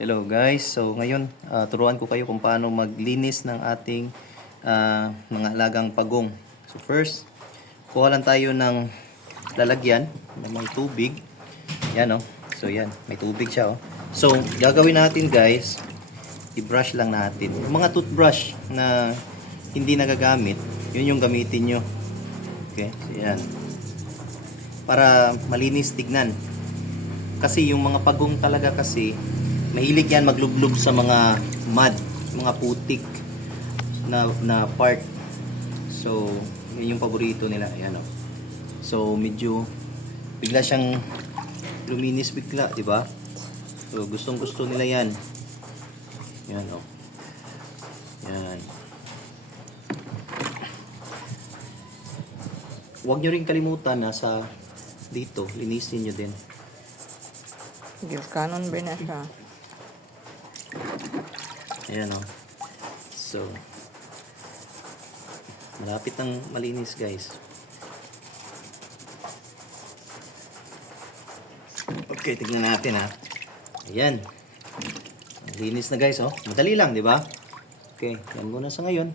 Hello guys, so ngayon turuan ko kayo kung paano maglinis ng ating mga alagang pagong. So first, kuha lang tayo ng lalagyan na may tubig. Yan oh. So yan, may tubig siya oh. So gagawin natin guys, i-brush lang natin. Yung mga toothbrush na hindi nagagamit, yun yung gamitin nyo. Okay, so yan. Para malinis tignan. Kasi yung mga pagong talaga kasi mahilig yan maglublob sa mga mud, mga putik na part. So, yun yung paborito nila. Ayan o. So, medyo bigla siyang luminis bigla, di ba? So, gustong-gusto nila yan. Ayan o. Yan. Huwag nyo rin kalimutan na sa dito, linisin nyo din. Kanon ba na siya? Ayan o. So, malapit ng malinis guys. Okay, tignan natin ha. Ayan. Malinis na guys oh. Madali lang, di ba? Okay, yan muna sa ngayon.